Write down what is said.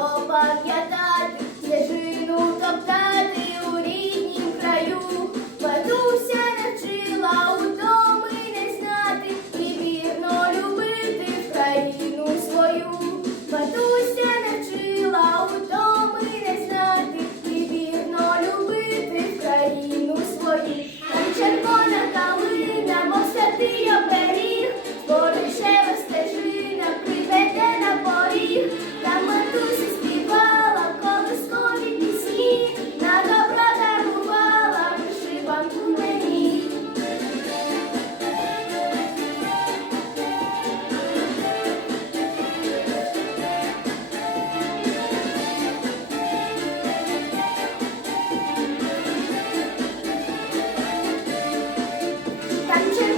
то пам'ятати, я жину топтати у ріднім краю. Thank you.